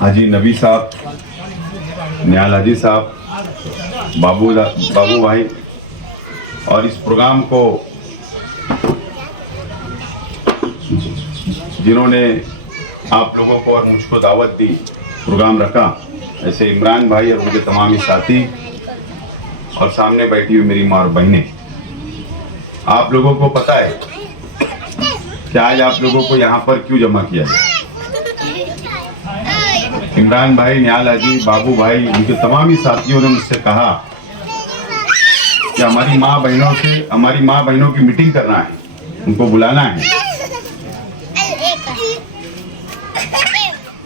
हाजी नबी साहब, निहाल हाजी साहब, बाबू भाई, और इस प्रोग्राम को जिन्होंने आप लोगों को और मुझको दावत दी, प्रोग्राम रखा, ऐसे इमरान भाई और उनके तमाम साथी और सामने बैठी हुई मेरी माँ और बहनें। आप लोगों को पता है कि आज आप लोगों को यहाँ पर क्यों जमा किया है? इमरान भाई, निहाल हाजी, बाबू भाई, उनके तमाम ही साथियों ने मुझसे कहा कि हमारी माँ बहनों की मीटिंग करना है, उनको बुलाना है।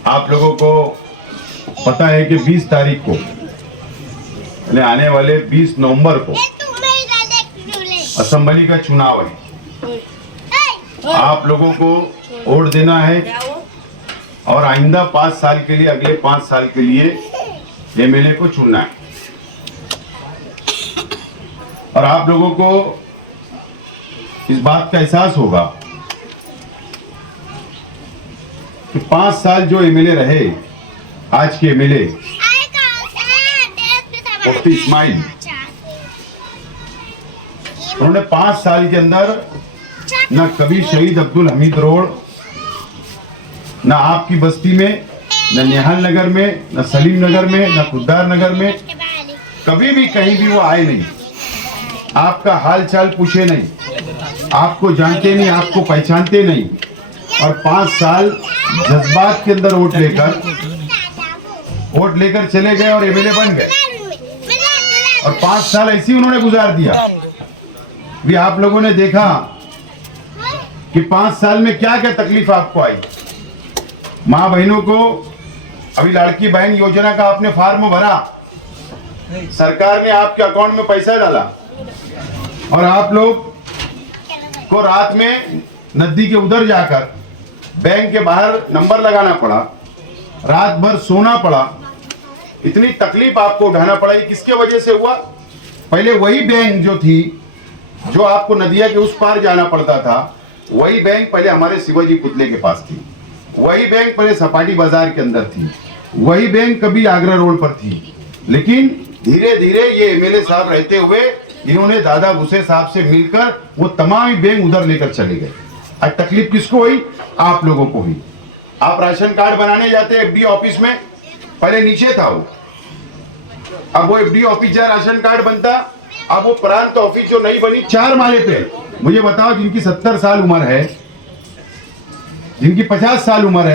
आप लोगों को पता है कि 20 तारीख को, आने वाले 20 नवंबर को असेंबली का चुनाव है। आप लोगों को वोट देना है और आइंदा 5 साल के लिए, अगले 5 साल के लिए एमएलए को चुनना है। और आप लोगों को इस बात का एहसास होगा कि 5 साल जो एमएलए रहे, आज के एमएलए मुफ्ती इस्माइल, उन्होंने 5 साल के अंदर न कभी शहीद अब्दुल हमीद रोड, न आपकी बस्ती में, न निहाल नगर में, न सलीम नगर में, न खुद्दार नगर में, कभी भी कहीं भी वो आए नहीं, आपका हाल चाल पूछे नहीं, आपको जानते नहीं, आपको पहचानते नहीं, और 5 साल जज्बात के अंदर वोट लेकर चले गए और एमएलए बन गए। और 5 साल ऐसे ही उन्होंने गुजार दिया। भी आप लोगों ने देखा कि 5 साल में क्या क्या तकलीफ आपको आई। माँ बहनों को अभी लाड़की बहन योजना का आपने फॉर्म भरा, सरकार ने आपके अकाउंट में पैसा डाला, और आप लोग को रात में नदी के उधर जाकर बैंक के बाहर नंबर लगाना पड़ा, रात भर सोना पड़ा, इतनी तकलीफ आपको उठाना पड़ा। ये किसके वजह से हुआ? पहले वही बैंक जो थी, जो आपको नदिया के उस पार जाना पड़ता था, वही बैंक पहले हमारे शिवाजी पुतले के पास थी, वही बैंक पहले सपाटी बाजार के अंदर थी, वही बैंक कभी आगरा रोड पर थी। लेकिन धीरे धीरे ये एमएलए साहब रहते हुए इन्होंने दादा भूसे साहब से मिलकर वो तमाम ही बैंक उधर लेकर चले गए। आज तकलीफ किसको हुई? आप लोगों को हुई। आप राशन कार्ड बनाने जाते एफडी ऑफिस में, पहले नीचे था वो, अब वो एफडी ऑफिस जहाँ राशन कार्ड बनता, अब वो प्रांत ऑफिस जो नई बनी 4 माले पे। मुझे बताओ, जिनकी 70 साल उम्र है, जिनकी 50 साल उम्र है,